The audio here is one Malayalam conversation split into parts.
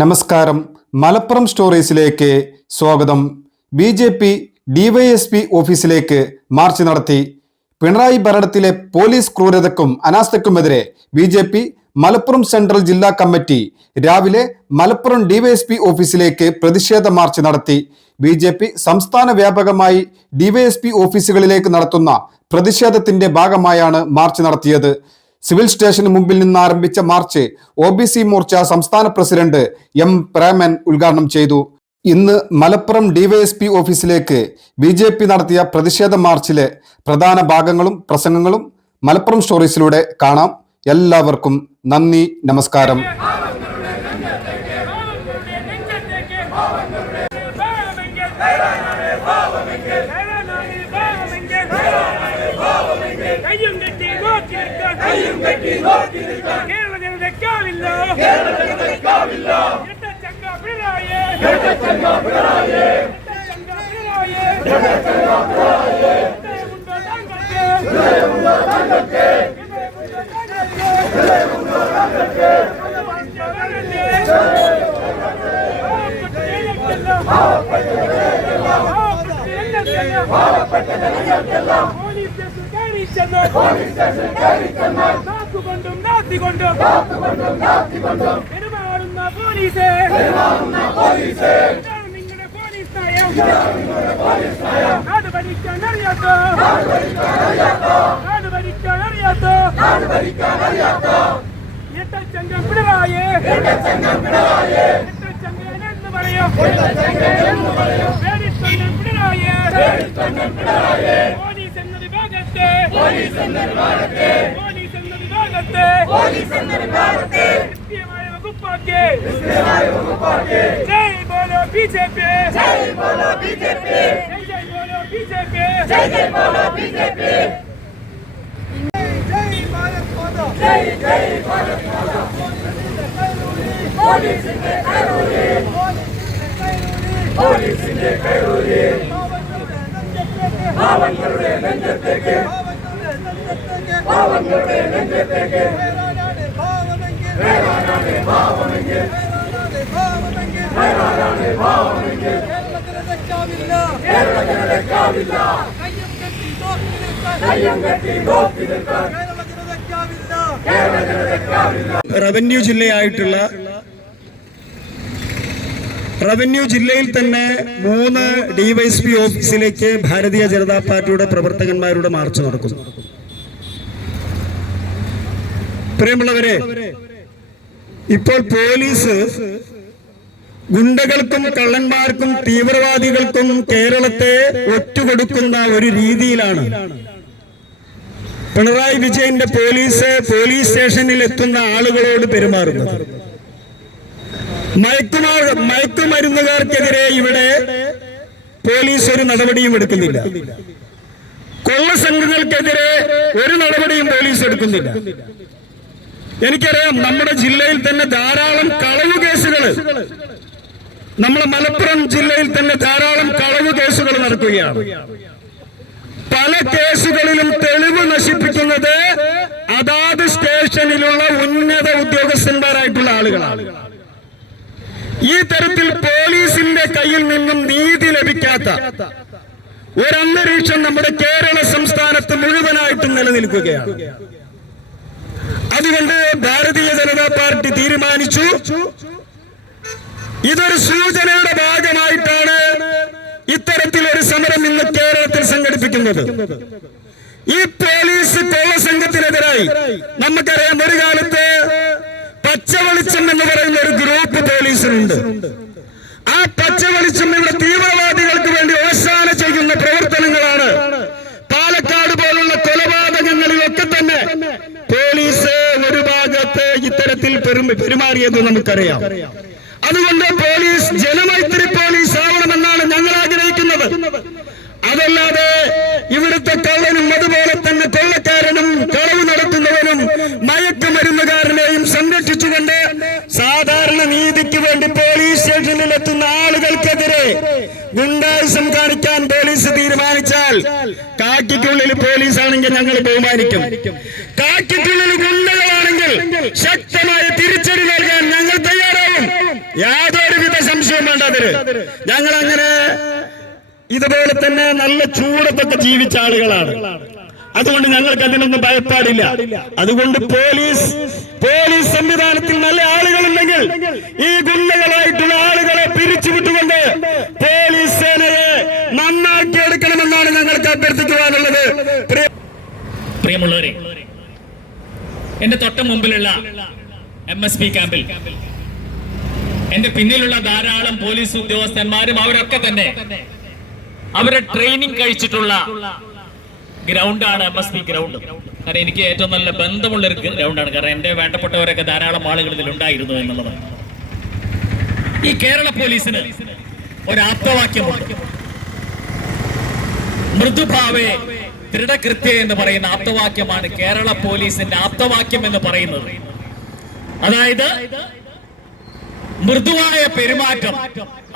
നമസ്കാരം. മലപ്പുറം സ്റ്റോറീസിലേക്ക് സ്വാഗതം. ബി.ജെ.പി. ഡിവൈഎസ്പി ഓഫീസിലേക്ക് മാർച്ച് നടത്തി. പിണറായി ഭരണത്തിലെ പോലീസ് ക്രൂരതയ്ക്കും അനാസ്ഥയ്ക്കുമെതിരെ ബി.ജെ.പി. മലപ്പുറം സെൻട്രൽ ജില്ലാ കമ്മിറ്റി രാവിലെ മലപ്പുറം ഡിവൈഎസ്പി ഓഫീസിലേക്ക് പ്രതിഷേധ മാർച്ച് നടത്തി. ബി.ജെ.പി. സംസ്ഥാന വ്യാപകമായി ഡിവൈഎസ്പി ഓഫീസുകളിലേക്ക് നടത്തുന്ന പ്രതിഷേധത്തിന്റെ ഭാഗമായാണ് മാർച്ച് നടത്തിയത്. സിവിൽ സ്റ്റേഷന് മുമ്പിൽ നിന്ന് ആരംഭിച്ച മാർച്ച് ഒ.ബി.സി. മോർച്ച സംസ്ഥാന പ്രസിഡന്റ് എം പ്രേമൻ ഉദ്ഘാടനം ചെയ്തു. ഇന്ന് മലപ്പുറം ഡിവൈഎസ്പി ഓഫീസിലേക്ക് ബി.ജെ.പി. നടത്തിയ പ്രതിഷേധ മാർച്ചിലെ പ്രധാന ഭാഗങ്ങളും പ്രസംഗങ്ങളും മലപ്പുറം സ്റ്റോറീസിലൂടെ കാണാം. എല്ലാവർക്കും നന്ദി, നമസ്കാരം. റവന്യൂ ജില്ലയായിട്ടുള്ള റവന്യൂ ജില്ലയിൽ തന്നെ 3 ഡിവൈഎസ്പി ഓഫീസിലേക്ക് ഭാരതീയ ജനതാ പാർട്ടിയുടെ പ്രവർത്തകന്മാരുടെ മാർച്ച് നടക്കുന്നു. പ്രിയമുള്ളവരെ, ഇപ്പോൾ പോലീസ് ഗുണ്ടകൾക്കും കള്ളന്മാർക്കും തീവ്രവാദികൾക്കും കേരളത്തെ ഒറ്റുകൊടുക്കുന്ന ഒരു രീതിയിലാണ് പിണറായി വിജയന്റെ പോലീസ് സ്റ്റേഷനിൽ എത്തുന്ന ആളുകളോട് പെരുമാറുന്നത്. മയക്കുമരുന്നുകാർക്കെതിരെ ഇവിടെ പോലീസ് ഒരു നടപടിയും എടുക്കുന്നില്ല. കൊള്ളസംഘങ്ങൾക്കെതിരെ ഒരു നടപടിയും പോലീസ് എടുക്കുന്നില്ല. എനിക്കറിയാം, നമ്മുടെ ജില്ലയിൽ തന്നെ ധാരാളം കളവ് കേസുകൾ, നമ്മുടെ മലപ്പുറം ജില്ലയിൽ തന്നെ ധാരാളം കളവ് കേസുകൾ നടക്കുകയാണ്. പല കേസുകളിലും തെളിവ് നശിപ്പിക്കുന്നത് അതാത് സ്റ്റേഷനിലുള്ള ഉന്നത ഉദ്യോഗസ്ഥന്മാരായിട്ടുള്ള ആളുകളാണ്. ഈ തരത്തിൽ പോലീസിന്റെ കയ്യിൽ നിന്നും നീതി ലഭിക്കാത്ത ഒരന്തരീക്ഷം നമ്മുടെ കേരള സംസ്ഥാനത്ത് മുഴുവനായിട്ടും നിലനിൽക്കുകയാണ്. അതുകൊണ്ട് ഭാരതീയ ജനതാ പാർട്ടി തീരുമാനിച്ചു, ഇതൊരു സൂചനയുടെ ഭാഗമായിട്ടാണ് ഇത്തരത്തിലൊരു സമരം ഇന്ന് കേരളത്തിൽ സംഘടിപ്പിക്കുന്നത്. ഈ പോലീസ് കൊള്ളസംഘത്തിനെതിരായി നമുക്കറിയാം, ഒരു കാലത്ത് പച്ചവെളിച്ചം എന്ന് പറയുന്ന ഒരു ഗ്രൂപ്പ് പോലീസിനുണ്ട്. ആ പച്ചവെളിച്ചം ഇവിടെ തീവ്രവാദികൾക്ക് വേണ്ടി ഓശാന ചെയ്യുന്ന പ്രവർത്തനങ്ങളാണ്. പാലക്കാട് പോലുള്ള കൊലപാതകങ്ങളിലൊക്കെ തന്നെ പോലീസ് ഒരു ഭാഗത്ത് ഇത്തരത്തിൽ പെരുമാറിയത് നമുക്കറിയാം. അതുകൊണ്ട് പോലീസ് ജനമൈത്രി പോലീസ് ആവണമെന്നാണ് ഞങ്ങൾ ആഗ്രഹിക്കുന്നത്. അതല്ലാതെ ഇവിടുത്തെ കള്ളനും അതുപോലെ തന്നെ കൊള്ളക്കാരനും കളവ് നടത്തുന്നവനും മയക്കുമരുന്നുകാരനെയും സംരക്ഷിച്ചുകൊണ്ട് സാധാരണ നീതിക്ക് വേണ്ടി പോലീസ് സ്റ്റേഷനിൽ എത്തുന്ന ആളുകൾക്കെതിരെ ഗുണ്ടായുസം കാണിക്കാൻ പോലീസ് തീരുമാനിച്ചാൽ കാക്കിക്കുള്ളിൽ പോലീസ് ആണെങ്കിൽ ഞങ്ങൾ ബഹുമാനിക്കും. കാക്കിക്കുള്ളിൽ ഗുണ്ടകളാണെങ്കിൽ ശക്തമായ തിരിച്ചടി നൽകാൻ ഞങ്ങൾ തയ്യാറാവും. യാതൊരുവിധ സംശയവും വേണ്ട അതിന്. ഞങ്ങൾ അങ്ങനെ ഇതുപോലെ തന്നെ നല്ല ചൂടത്തൊക്കെ ജീവിച്ച ആളുകളാണ്. അതുകൊണ്ട് ഞങ്ങൾക്ക് അതിനൊന്നും ഭയപ്പാടില്ല. അതുകൊണ്ട് പോലീസ് സംവിധാനത്തിൽ നല്ല ആളുകളുണ്ടെങ്കിൽ ഈ ഗുണ്ടകളായിട്ടുള്ള ആളുകളെ പിരിച്ചുവിട്ടുകൊണ്ട് പോലീസ് സേനയെ നന്നാക്കി എടുക്കണമെന്നാണ് ഞങ്ങൾക്ക് അഭ്യർത്ഥിക്കുവാനുള്ളത്. പ്രിയമുള്ളവരെ, എന്റെ തൊട്ട മുമ്പിലുള്ള MSP ക്യാമ്പിൽ എന്റെ പിന്നിലുള്ള ധാരാളം പോലീസ് ഉദ്യോഗസ്ഥന്മാരും അവരൊക്കെ തന്നെ അവരെ ട്രെയിനിങ് കഴിച്ചിട്ടുള്ള ഗ്രൗണ്ടാണ് MSP ഗ്രൗണ്ട്. കാരണം എനിക്ക് ഏറ്റവും നല്ല ബന്ധമുള്ള ഒരു ഗ്രൗണ്ടാണ്. കാരണം എന്റെ വേണ്ടപ്പെട്ടവരൊക്കെ ധാരാളം ആളുകൾ ഇതിലുണ്ടായിരുന്നു എന്നുള്ളതാണ്. ഈ കേരള പോലീസിന് ഒരു ആപ്തവാക്യമുണ്ട്. മൃദുഭാവേ ദൃഢകൃത്യ എന്ന് പറയുന്ന ആപ്തവാക്യമാണ് കേരള പോലീസിന്റെ ആപ്തവാക്യം എന്ന് പറയുന്നത്. അതായത് മൃദുവായ പെരുമാറ്റം,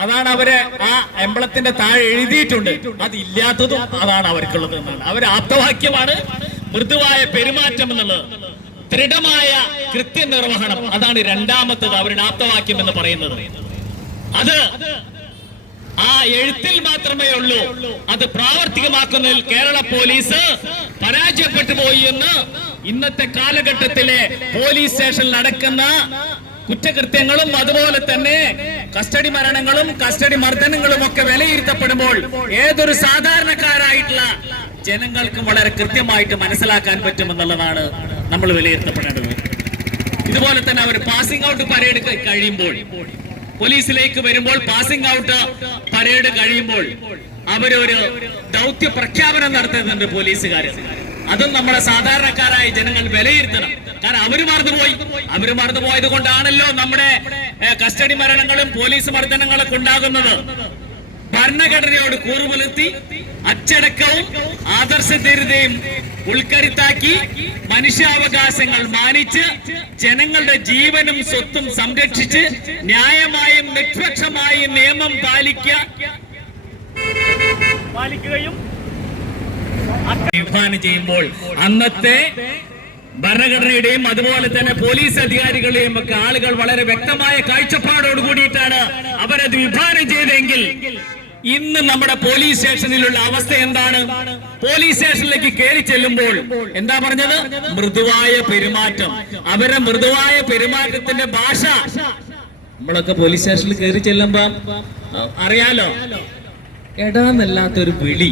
അതാണ് അവരെ ആ എംബ്ലത്തിന്റെ താഴെ എഴുതിയിട്ടുണ്ട്. അതില്ലാത്തതും അതാണ് അവർക്കുള്ളത് എന്നാണ്. അവര് ആപ്തവാക്യമാണ് മൃദുവായ പെരുമാറ്റം എന്നുള്ളത്. ദൃഢമായ കൃത്യനിർവഹണം, അതാണ് രണ്ടാമത്തത് അവരുടെ ആപ്തവാക്യം എന്ന് പറയുന്നത്. അത് ആ എഴുത്തിൽ മാത്രമേ ഉള്ളൂ. അത് പ്രാവർത്തികമാക്കുന്നതിൽ കേരള പോലീസ് പരാജയപ്പെട്ടു പോയി എന്ന് ഇന്നത്തെ കാലഘട്ടത്തിലെ പോലീസ് സ്റ്റേഷനിൽ നടക്കുന്ന കുറ്റകൃത്യങ്ങളും അതുപോലെ തന്നെ കസ്റ്റഡി മരണങ്ങളും കസ്റ്റഡി മർദ്ദനങ്ങളും ഒക്കെ വിലയിരുത്തപ്പെടുമ്പോൾ ഏതൊരു സാധാരണക്കാരായിട്ടുള്ള ജനങ്ങൾക്കും വളരെ കൃത്യമായിട്ട് മനസ്സിലാക്കാൻ പറ്റുമെന്നുള്ളതാണ് നമ്മൾ വിലയിരുത്തപ്പെടേണ്ടത്. ഇതുപോലെ തന്നെ അവർ പാസിംഗ് ഔട്ട് പരേഡ് കഴിയുമ്പോൾ, പോലീസിലേക്ക് വരുമ്പോൾ പാസിംഗ് ഔട്ട് പരേഡ് കഴിയുമ്പോൾ അവരൊരു ദൗത്യ പ്രഖ്യാപനം നടത്തുന്നുണ്ട് പോലീസുകാർ. അതും നമ്മളെ സാധാരണക്കാരായ ജനങ്ങൾ വിലയിരുത്തണം. കാരണം അവര് മറന്നുപോയത് കൊണ്ടാണല്ലോ നമ്മുടെ കസ്റ്റഡി മരണങ്ങളും പോലീസ് മർദ്ദനങ്ങളൊക്കെ ഉണ്ടാകുന്നത്. ഭരണഘടനയോട് കൂറുപുലർത്തി അച്ചടക്കവും ആദർശധീരതയും ഉൾക്കരുത്താക്കി മനുഷ്യാവകാശങ്ങൾ മാനിച്ച് ജനങ്ങളുടെ ജീവനും സ്വത്തും സംരക്ഷിച്ച് ന്യായമായും നിഷ്പക്ഷമായും നിയമം പാലിക്കുകയും വിഭാവനം ചെയ്യുമ്പോൾ അന്നത്തെ ഭരണഘടനയുടെയും അതുപോലെ തന്നെ പോലീസ് അധികാരികളുടെയും ഒക്കെ ആളുകൾ വളരെ വ്യക്തമായ കാഴ്ചപ്പാടോട് കൂടിയിട്ടാണ് അവരത് വിഭാവനം ചെയ്തെങ്കിൽ ഇന്ന് നമ്മുടെ പോലീസ് സ്റ്റേഷനിലുള്ള അവസ്ഥ എന്താണ്? പോലീസ് സ്റ്റേഷനിലേക്ക് കയറി ചെല്ലുമ്പോൾ എന്താ പറഞ്ഞത്? മൃദുവായ പെരുമാറ്റം. അവരെ മൃദുവായ പെരുമാറ്റത്തിന്റെ ഭാഷ നമ്മളൊക്കെ പോലീസ് സ്റ്റേഷനിൽ കയറി ചെല്ലുമ്പോ അറിയാലോ, എടാന്നല്ലാത്തൊരു വിളി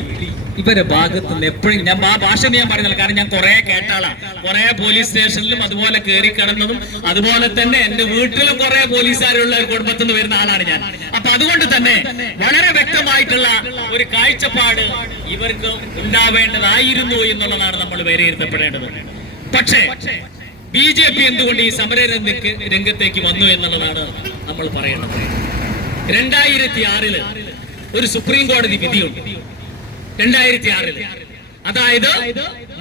ഇവരെ ഭാഗത്ത് നിന്ന് എപ്പോഴും. ഞാൻ ആ ഭാഷ ഞാൻ പറഞ്ഞില്ല, കാരണം ഞാൻ കുറെ കേട്ടാളാ. കുറെ പോലീസ് സ്റ്റേഷനിലും അതുപോലെ കയറി കിടന്നതും അതുപോലെ തന്നെ എന്റെ വീട്ടിലും കുറെ പോലീസുകാരുള്ള ഒരു കുടുംബത്തിൽ നിന്ന് വരുന്ന ആളാണ് ഞാൻ. അപ്പൊ അതുകൊണ്ട് തന്നെ വളരെ വ്യക്തമായിട്ടുള്ള ഒരു കാഴ്ചപ്പാട് ഇവർക്ക് ഉണ്ടാവേണ്ടതായിരുന്നു എന്നുള്ളതാണ് നമ്മൾ വിലയിരുത്തപ്പെടേണ്ടത്. പക്ഷേ BJP എന്തുകൊണ്ട് ഈ സമര രംഗത്തേക്ക് വന്നു എന്നുള്ളതാണ് നമ്മൾ പറയേണ്ടത്. 2006 ഒരു സുപ്രീം കോടതി വിധിയുണ്ട്. 2006 അതായത്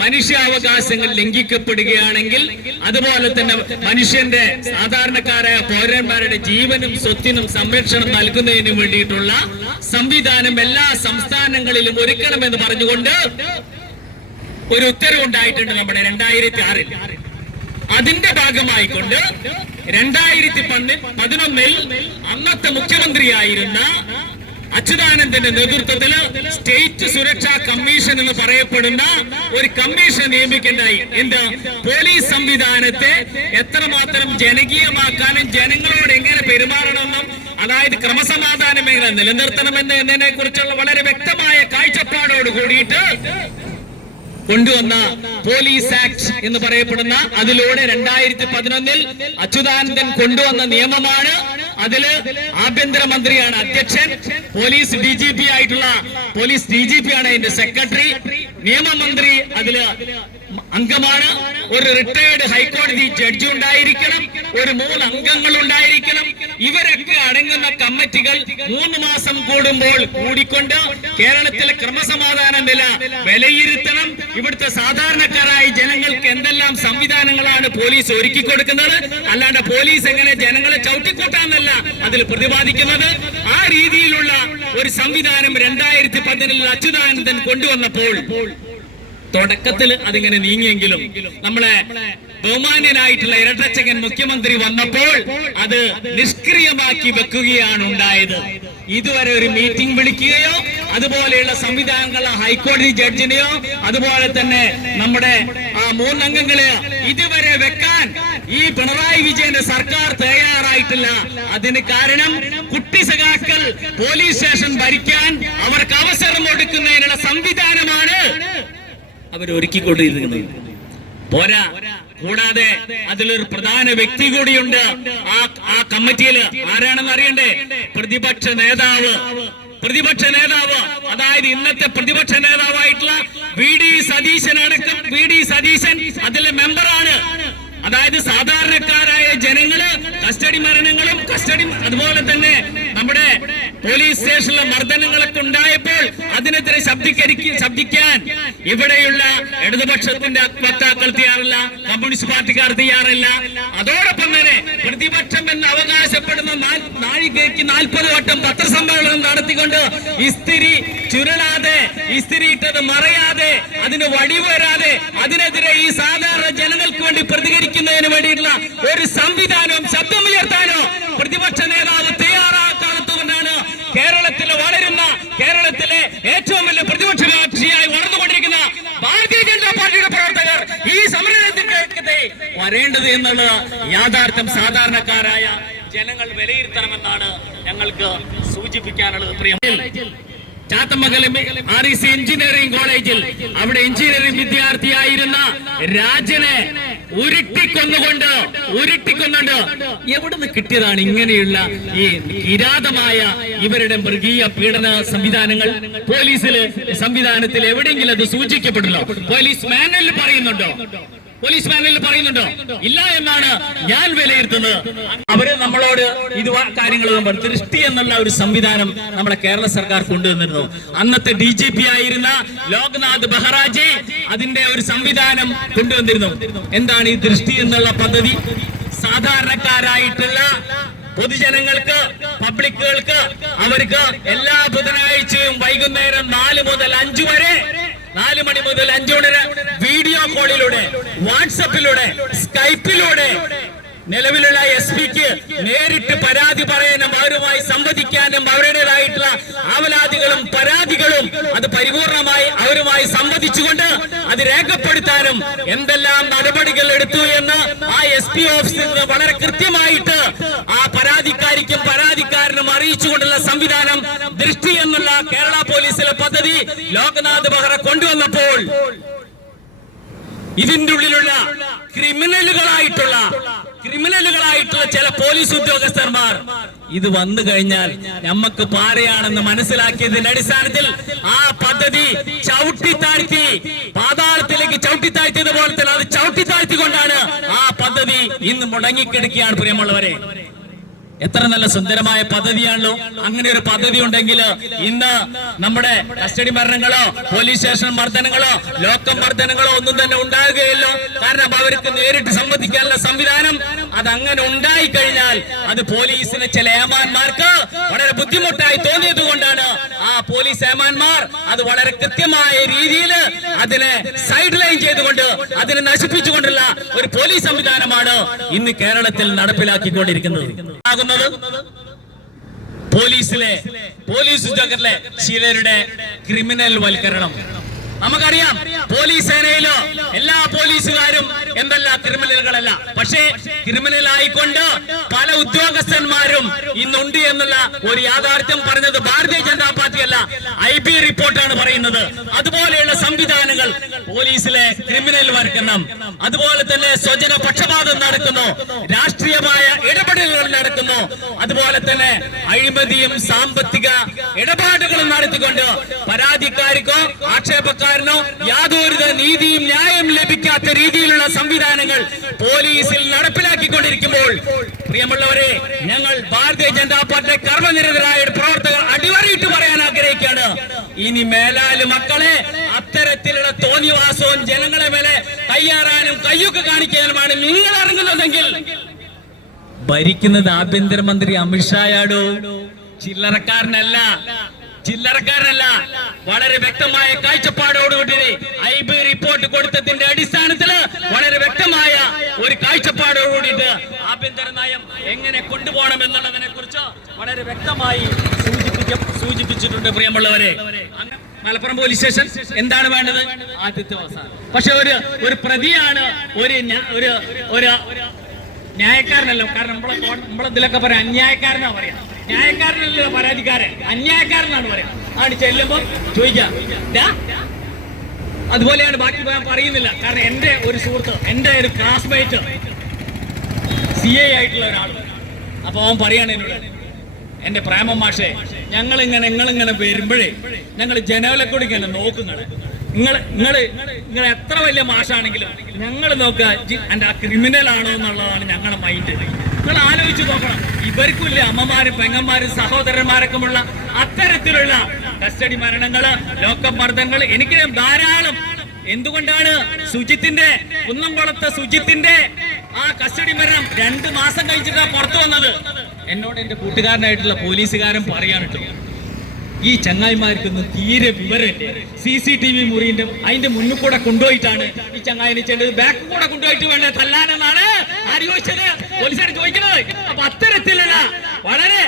മനുഷ്യാവകാശങ്ങൾ ലംഘിക്കപ്പെടുകയാണെങ്കിൽ അതുപോലെ തന്നെ മനുഷ്യന്റെ സാധാരണക്കാരായ പൗരന്മാരുടെ ജീവനും സ്വത്തിനും സംരക്ഷണം നൽകുന്നതിന് വേണ്ടിയിട്ടുള്ള സംവിധാനം എല്ലാ സംസ്ഥാനങ്ങളിലും ഒരുക്കണമെന്ന് പറഞ്ഞുകൊണ്ട് ഒരു ഉത്തരവുണ്ടായിട്ടുണ്ട് നമ്മുടെ 2006. അതിന്റെ ഭാഗമായിക്കൊണ്ട് 2011 അന്നത്തെ മുഖ്യമന്ത്രിയായിരുന്ന അച്യുതാനന്ദന്റെ നേതൃത്വത്തിൽ സ്റ്റേറ്റ് സുരക്ഷാ കമ്മീഷൻ എന്ന് പറയപ്പെടുന്ന ഒരു കമ്മീഷൻ നിയമിക്കേണ്ടായി. എന്താ? പോലീസ് സംവിധാനത്തെ എത്രമാത്രം ജനകീയമാക്കാനും ജനങ്ങളോട് എങ്ങനെ പെരുമാറണമെന്നും അതായത് ക്രമസമാധാനം എങ്ങനെ നിലനിർത്തണമെന്ന് എന്നതിനെ കുറിച്ചുള്ള വളരെ വ്യക്തമായ കാഴ്ചപ്പാടോട് കൂടിയിട്ട് കൊണ്ടുവന്ന പോലീസ് ആക്ട് എന്ന് പറയപ്പെടുന്ന അതിലൂടെ 2011 അച്യുതാനന്ദൻ കൊണ്ടുവന്ന നിയമമാണ്. അതില് ആഭ്യന്തരമന്ത്രിയാണ് അധ്യക്ഷൻ, പോലീസ് DGP ആയിട്ടുള്ള പോലീസ് DGP ആണ് അതിന്റെ സെക്രട്ടറി, നിയമമന്ത്രി അതില് അംഗമാണ്, ഒരു റിട്ടയർഡ് ഹൈക്കോടതി ജഡ്ജി ഉണ്ടായിരിക്കണം, ഒരു 3 അംഗങ്ങൾ ഉണ്ടായിരിക്കണം. ഇവരൊക്കെ അടങ്ങുന്ന കമ്മിറ്റികൾ 3 മാസം കൂടുമ്പോൾ കൂടിക്കൊണ്ട് കേരളത്തിലെ ക്രമസമാധാന നില വിലയിരുത്തണം. ഇവിടുത്തെ സാധാരണക്കാരായ ജനങ്ങൾക്ക് എന്തെല്ലാം സംവിധാനങ്ങളാണ് പോലീസ് ഒരുക്കി കൊടുക്കുന്നത്, അല്ലാണ്ട് പോലീസ് എങ്ങനെ ജനങ്ങളെ ചവിട്ടിക്കൂട്ടാന്നല്ല അതിൽ പ്രതിപാദിക്കുന്നത്. ആ രീതിയിലുള്ള ഒരു സംവിധാനം 2011 അച്യുതാനന്ദൻ കൊണ്ടുവന്നപ്പോൾ തുടക്കത്തിൽ അതിങ്ങനെ നീങ്ങിയെങ്കിലും നമ്മളെ ബഹുമാന്യനായിട്ടുള്ള ഇരട്ടച്ചക്കൻ മുഖ്യമന്ത്രി വന്നപ്പോൾ അത് നിഷ്ക്രിയമാക്കി വെക്കുകയാണ് ഉണ്ടായത്. ഇതുവരെ ഒരു മീറ്റിംഗ് വിളിക്കുകയോ അതുപോലെയുള്ള സംവിധാനങ്ങൾ ഹൈക്കോടതി ജഡ്ജിനെയോ അതുപോലെ തന്നെ നമ്മുടെ 3 അംഗങ്ങളെയോ ഇതുവരെ വെക്കാൻ ഈ പിണറായി വിജയന്റെ സർക്കാർ തയ്യാറായിട്ടില്ല. അതിന് കാരണം കുട്ടി സഖാക്കൾ പോലീസ് സ്റ്റേഷൻ ഭരിക്കാൻ അവർക്ക് അവസരം കൊടുക്കുന്നതിനുള്ള സംവിധാനമാണ് അവരൊരുക്കിക്കൊണ്ടിരിക്കുന്നത്. പോരാ, കൂടാതെ അതിലൊരു പ്രധാന വ്യക്തി കൂടിയുണ്ട് ആ കമ്മിറ്റിയിൽ. ആരാണെന്ന് അറിയണ്ടേ? പ്രതിപക്ഷ നേതാവ്. അതായത് ഇന്നത്തെ പ്രതിപക്ഷ നേതാവായിട്ടുള്ള വി.ഡി. സതീശൻ അടക്കം. വി.ഡി. സതീശൻ അതിലെ മെമ്പറാണ്. അതായത് സാധാരണക്കാരായ ജനങ്ങള് കസ്റ്റഡി മരണങ്ങളും അതുപോലെ തന്നെ നമ്മുടെ പോലീസ് സ്റ്റേഷനിലെ മർദ്ദനങ്ങളൊക്കെ ഉണ്ടായപ്പോൾ അതിനെതിരെ ശബ്ദിക്കാൻ ഇവിടെയുള്ള ഇടതുപക്ഷത്തിന്റെ വക്താക്കൾ തയ്യാറില്ല, കമ്മ്യൂണിസ്റ്റ് പാർട്ടിക്കാർ തയ്യാറില്ല. അതോടൊപ്പം തന്നെ പ്രതിപക്ഷം എന്ന് അവകാശപ്പെടുന്ന നാഴികയ്ക്ക് 40 വട്ടം പത്രസമ്മേളനം നടത്തിക്കൊണ്ട് ഇസ്തിരി ചുരുളാതെ, ഇസ്തിരി ഇട്ടത് മറയാതെ, അതിന് വടിവരാതെ അതിനെതിരെ ഈ സാധാരണ ജനങ്ങൾക്ക് വേണ്ടി പ്രതികരിക്കുന്നതിന് വേണ്ടിയിട്ടുള്ള ഒരു സംവിധാനവും ശബ്ദമുയർത്താനോ പ്രതിപക്ഷ നേതാവ് തയ്യാറാക്കാത്തതുകൊണ്ടാണ് കേരളത്തിലെ ഏറ്റവും വലിയ പ്രതിപക്ഷ കക്ഷിയായി വളർന്നുകൊണ്ടിരിക്കുന്ന ഭാരതീയ ജനതാ പാർട്ടിയുടെ പ്രവർത്തകർ ഈ സമരത്തിലേക്ക് വരേണ്ടത് എന്നുള്ള യാഥാർത്ഥ്യം സാധാരണക്കാരായ ജനങ്ങൾ വിലയിരുത്തണമെന്നാണ് ഞങ്ങൾക്ക് സൂചിപ്പിക്കാനുള്ളത്. ചാത്തമംഗലം REC എഞ്ചിനീയറിംഗ് കോളേജിൽ അവിടെ എഞ്ചിനീയറിംഗ് വിദ്യാർത്ഥിയായിരുന്ന രാജനെ ഉരുട്ടിക്കൊന്നുകൊണ്ട് എവിടുന്ന് കിട്ടിയതാണ് ഇങ്ങനെയുള്ള ഈ കിരാതമായ ഇവരുടെ മൃഗീയ പീഡന സംവിധാനങ്ങൾ? സംവിധാനത്തിൽ എവിടെയെങ്കിലും അത് സൂചിക്കപ്പെട്ടില്ലോ? പോലീസ് മാനുവലിൽ പറയുന്നുണ്ടോ? ഇല്ല എന്നാണ് ഞാൻ വിലയിരുത്തുന്നത്. അവര് നമ്മളോട് ഇത് കാര്യങ്ങൾ ദൃഷ്ടി എന്നുള്ള ഒരു സംവിധാനം നമ്മുടെ കേരള സർക്കാർ കൊണ്ടുവന്നിരുന്നു. അന്നത്തെ DGP ആയിരുന്ന ലോക്നാഥ് ബെഹ്റാജി അതിന്റെ ഒരു സംവിധാനം കൊണ്ടുവന്നിരുന്നു. എന്താണ് ഈ ദൃഷ്ടി എന്നുള്ള പദ്ധതി? സാധാരണക്കാരായിട്ടുള്ള പൊതുജനങ്ങൾക്ക്, പബ്ലിക്കുകൾക്ക്, അവർക്ക് എല്ലാ ബുധനാഴ്ചയും വൈകുന്നേരം 4 മുതൽ 5 വരെ, 4 മണി മുതൽ 5 വരെ വീഡിയോ കോളിലൂടെ, വാട്സപ്പിലൂടെ, സ്കൈപ്പിലൂടെ നിലവിലുള്ള SP-ക്ക് നേരിട്ട് പരാതി പറയാനും അവരുമായി സംവദിക്കാനും അവരുടേതായിട്ടുള്ള ആവലാതികളും പരാതികളും അത് പരിപൂർണമായി അവരുമായി സംവദിച്ചുകൊണ്ട് അത് രേഖപ്പെടുത്താനും എന്തെല്ലാം നടപടികൾ എടുത്തു എന്ന് ആ SP ഓഫീസിൽ നിന്ന് വളരെ കൃത്യമായിട്ട് ആ പരാതിക്കാരിക്കും പരാതിക്കാരനും അറിയിച്ചുകൊണ്ടുള്ള സംവിധാനം ദൃഷ്ടി എന്നുള്ള കേരള പോലീസിലെ പദ്ധതി ലോക്നാഥ് ബെഹ്റ കൊണ്ടുവന്നപ്പോൾ ഇതിന്റെ ഉള്ളിലുള്ള ക്രിമിനലുകളായിട്ടുള്ള ചില പോലീസ് ഉദ്യോഗസ്ഥന്മാർ ഇത് വന്നു കഴിഞ്ഞാൽ നമുക്ക് പാരയാണെന്ന് മനസ്സിലാക്കിയതിന്റെ അടിസ്ഥാനത്തിൽ ആ പദ്ധതി ചവിട്ടിത്താഴ്ത്തി, പാതാളത്തിലേക്ക് ചവിട്ടിത്താഴ്ത്തിയതുപോലെ തന്നെ അത് ചവിട്ടിത്താഴ്ത്തിക്കൊണ്ടാണ് ആ പദ്ധതി ഇന്ന് മുടങ്ങിക്കിടക്കുകയാണ്. പ്രിയമുള്ളവരെ, എത്ര നല്ല സുന്ദരമായ പദ്ധതിയാണല്ലോ. അങ്ങനെ ഒരു പദ്ധതി ഉണ്ടെങ്കിൽ ഇന്ന് നമ്മുടെ കസ്റ്റഡി മരണങ്ങളോ പോലീസ് സ്റ്റേഷൻ മർദ്ദനങ്ങളോ ലോക്കൽ മർദ്ദനങ്ങളോ ഒന്നും തന്നെ ഉണ്ടാകുകയില്ലോ. കാരണം അവർക്ക് നേരിട്ട് സംവദിക്കാനുള്ള സംവിധാനം അതങ്ങനെ ഉണ്ടായി കഴിഞ്ഞാൽ അത് പോലീസിന് ചില ഏമാന്മാർക്ക് വളരെ ബുദ്ധിമുട്ടായി തോന്നിയത് കൊണ്ടാണ് ആ പോലീസ് ഏമാന്മാർ അത് വളരെ കൃത്യമായ രീതിയിൽ അതിനെ സൈഡ് ലൈൻ ചെയ്തുകൊണ്ട് അതിനെ നശിപ്പിച്ചുകൊണ്ടുള്ള ഒരു പോലീസ് സംവിധാനമാണ് ഇന്ന് കേരളത്തിൽ നടപ്പിലാക്കിക്കൊണ്ടിരിക്കുന്നത്. പോലീസ് ഉദ്യോഗസ്ഥരിലെ ചിലരുടെ ക്രിമിനൽ വൽക്കരണം നമുക്കറിയാം. പോലീസ് സേനയിലോ എല്ലാ പോലീസുകാരും എന്തല്ല ക്രിമിനലുകളല്ല. പക്ഷേ ക്രിമിനൽ ആയിക്കൊണ്ട് പല ഉദ്യോഗസ്ഥന്മാരും ഇന്നുണ്ട് എന്നുള്ള ഒരു യാഥാർത്ഥ്യം പറഞ്ഞത് ഭാരതീയ ജനതാ പാർട്ടിയല്ല, IB റിപ്പോർട്ടാണ് പറയുന്നത്. അതുപോലെയുള്ള സംവിധാനങ്ങൾ പോലീസിലെ ക്രിമിനൽ വൽക്കരണം, അതുപോലെ തന്നെ സ്വജന പക്ഷപാതം നടക്കുന്നു, രാഷ്ട്രീയമായ ഇടപെടലുകൾ നടക്കുന്നു, അതുപോലെ തന്നെ അഴിമതിയും സാമ്പത്തിക ഇടപാടുകളും നടത്തിക്കൊണ്ട് പരാതിക്കാർക്കോ ആക്ഷേപക്കാരനോ യാതൊരു നീതിയും ന്യായം ലഭിക്കാത്ത രീതിയിലുള്ള സംവിധാനങ്ങൾ പോലീസിൽ നടപ്പിലാക്കിക്കൊണ്ടിരിക്കുമ്പോൾ പ്രിയമുള്ളവരെ, ഞങ്ങൾ ഭാരതീയ ജനതാ പാർട്ടി കർമ്മനിരതരായ പ്രവർത്തകർ അടിവരയിട്ട് പറയാൻ ആഗ്രഹിക്കുകയാണ്. ഇനി മേലാല് മക്കളെ അത്തരത്തിലുള്ള തോന്നിവാസവും ജനങ്ങളെ മേലെ കയ്യാറാനും കയ്യൊക്കെ കാണിക്കാനുമാണ് നിങ്ങൾ ഇറങ്ങുന്നതെങ്കിൽ ഭരിക്കുന്നത് ആഭ്യന്തരമന്ത്രി അമിത്ഷായാടോ, ചില്ലറക്കാരനല്ല. ചില്ലറക്കാരനല്ല, വളരെ വ്യക്തമായ കാഴ്ചപ്പാടോടുകൂടി IB റിപ്പോർട്ട് കൊടുത്തതിന്റെ അടിസ്ഥാനത്തിൽ വളരെ വ്യക്തമായ ഒരു കാഴ്ചപ്പാടോടുകൂടിയിട്ട് ആഭ്യന്തര നയം എങ്ങനെ കൊണ്ടുപോകണം എന്നുള്ളതിനെ കുറിച്ച് വളരെ വ്യക്തമായി സൂചിപ്പിച്ചിട്ടുണ്ട്. പ്രിയമുള്ളവരെ, മലപ്പുറം പോലീസ് സ്റ്റേഷൻ എന്താണ് വേണ്ടത്? ആദ്യത്തെ അവസാനം. പക്ഷെ ഒരു പ്രതിയാണ്, ഒരു ന്യായക്കാരനല്ലോ. കാരണം നമ്മളതിലൊക്കെ പറയാം അന്യായക്കാരനാ പറയാം. ന്യായക്കാരനല്ലോ പരാതിക്കാരൻ, അന്യായക്കാരനാണ് പറയാം. ആണ് ചെല്ലുമ്പോ ചോദിക്കാം. അതുപോലെയാണ് ബാക്കി ഞാൻ പറയുന്നില്ല. കാരണം എന്റെ ഒരു സുഹൃത്ത്, എന്റെ ഒരു ക്ലാസ്മേറ്റ് CA ആയിട്ടുള്ള ഒരാള്, അപ്പൊ അവൻ പറയാണ് എന്നോട്, എന്റെ പ്രേമം മാഷേ, നിങ്ങളിങ്ങനെ വരുമ്പോഴേ ഞങ്ങൾ ജനങ്ങളെ കൂടി ഇങ്ങനെ നോക്കുന്നത്. നിങ്ങൾ എത്ര വലിയ മാഷാണെങ്കിലും ഞങ്ങൾ നോക്കുക എന്റെ ക്രിമിനൽ ആണോ എന്നുള്ളതാണ് ഞങ്ങളുടെ മൈൻഡ്. നിങ്ങൾ ആലോചിച്ച് നോക്കണം. ഇവർക്കുമില്ല അമ്മമാരും പെങ്ങന്മാരും സഹോദരന്മാരൊക്കെയുള്ള അത്തരത്തിലുള്ള കസ്റ്റഡി മരണങ്ങള്, ലോക്കപ്പ് മർദ്ദനങ്ങൾ എനിക്കറിയാം ധാരാളം. എന്തുകൊണ്ടാണ് കുന്നംകുളത്തെ സുജിത്തിന്റെ ആ കസ്റ്റഡി മരണം 2 മാസം കഴിച്ചിട്ടാണ് പുറത്തു വന്നത്? എന്നോട് എന്റെ കൂട്ടുകാരനായിട്ടുള്ള പോലീസുകാരൻ പറയാണ് കേട്ടോ, ഈ ചങ്ങായിമാർക്കൊന്നും തീരെ വിവരമില്ലേ. CCTV മുറിന്റെ അതിന്റെ മുന്നിൽ കൂടെ കൊണ്ടുപോയിട്ടാണ് ഈ ചങ്ങായിനെ ചെയ്തത്. ബാക്ക് കൂടെ കൊണ്ടുപോയിട്ട് വേണ്ട തല്ലാനെന്നാണ് ആര് ചോദിച്ചത്? പോലീസുകാർ ചോദിക്കുന്നത്. അപ്പൊ അത്തരത്തിലുള്ള വളരെ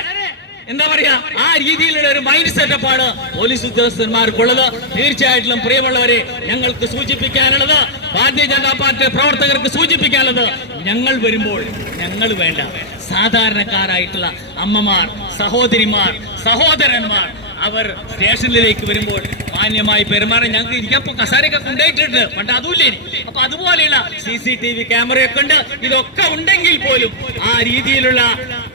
എന്താ പറയാ ആ രീതിയിലുള്ള ഒരു മൈൻഡ് സെറ്റപ്പാണ് പോലീസ് ഉദ്യോഗസ്ഥന്മാർക്കുള്ളത്. തീർച്ചയായിട്ടും പ്രിയമുള്ളവരെ, ഞങ്ങൾക്ക് സൂചിപ്പിക്കാനുള്ളത്, ഭാരതീയ ജനതാ പാർട്ടി പ്രവർത്തകർക്ക് സൂചിപ്പിക്കാനുള്ളത്, ഞങ്ങൾ വരുമ്പോൾ ഞങ്ങൾ വേണ്ട സാധാരണക്കാരായിട്ടുള്ള അമ്മമാർ, സഹോദരിമാർ, സഹോദരന്മാർ അവർ സ്റ്റേഷനിലേക്ക് വരുമ്പോൾ മാന്യമായി പെരുമാറാൻ ഞങ്ങൾക്ക് ഇരിക്കപ്പോ കസാരയൊക്കെ കൊണ്ടുപോയിട്ടുണ്ട്. പണ്ട് അതുമില്ലേ. അപ്പൊ അതുപോലെയുള്ള CCTV ക്യാമറയൊക്കെ ഉണ്ട്. ഇതൊക്കെ ഉണ്ടെങ്കിൽ പോലും ആ രീതിയിലുള്ള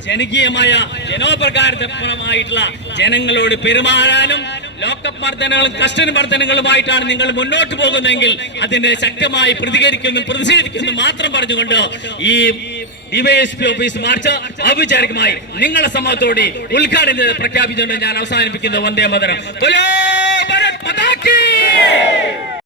ജനകീയമായ ജനോപകാരപ്രദമായിട്ടുള്ള ജനങ്ങളോട് പെരുമാറാനും ലോക്കപ്പ് മർദ്ദനങ്ങളും കസ്റ്റഡി മർദ്ദനങ്ങളുമായിട്ടാണ് നിങ്ങൾ മുന്നോട്ട് പോകുന്നതെങ്കിൽ അതിനെ ശക്തമായി പ്രതിഷേധിക്കുന്നു മാത്രം പറഞ്ഞുകൊണ്ട് ഈ DYSP ഓഫീസ് മാർച്ച് ഔപചാരികമായി നിങ്ങളുടെ സമ്മതത്തോടെ ഉദ്ഘാടനം പ്രഖ്യാപിച്ചുകൊണ്ട് ഞാൻ അവസാനിപ്പിക്കുന്നു. വന്ദേ മാതരം.